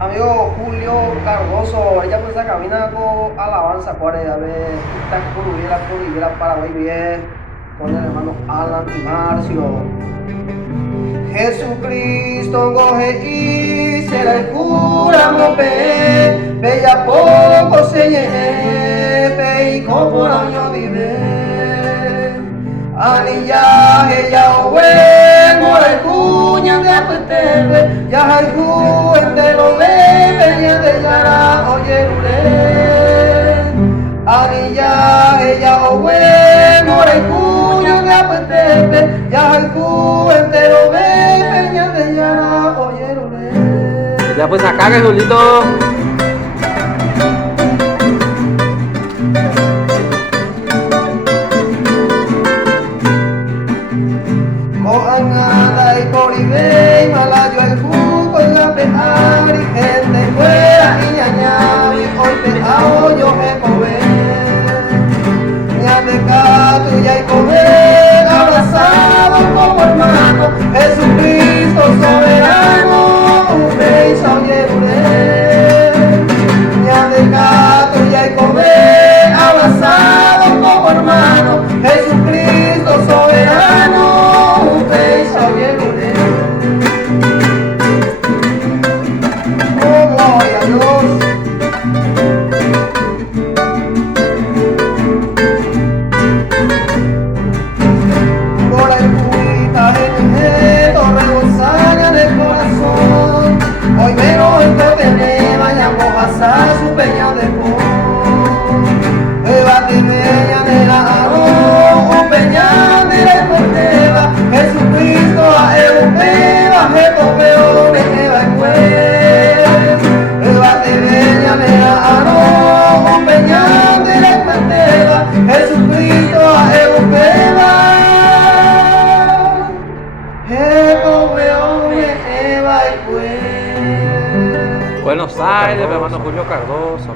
Amigo Julio Cardoso, ella pues camina con alabanza por a ver esta curviera Paraguay bien con el hermano Alan y Marcio. Jesucristo coge y será el cura mope, bella poco se lleve y como año vive. Anilla ella owe, mora cuña de apetebe, ya hay juente lo bebe, ya de yara oye ure. Anilla ella owe, mora cuña de apetebe, ya hay juente lo bebe, ya de yara oye ure. Ya pues acá que Julito. Coangada y Coribe y Malayo el Cuco y la Pejari, gente fuera y ñañabi, hoy pejao yo me comer. Ñate cato y hay comer, abrazados como hermanos, Jesucristo soberano, un rey soyerure. Ñate cato y hay comer, abrazados como hermanos, Jesucristo soberano. Hoy menos entretener, vayamos a pasar su peña de pon. Bate peña de la arroz, un peña de la portera, Jesucristo a europea, Jecopeo de Eva y Cue. Bate peña de la arroz, un peña de la portera, Jesucristo a europea, Jecopeo de Eva y Cue. Buenos Aires, mi hermano Julio Cardoso.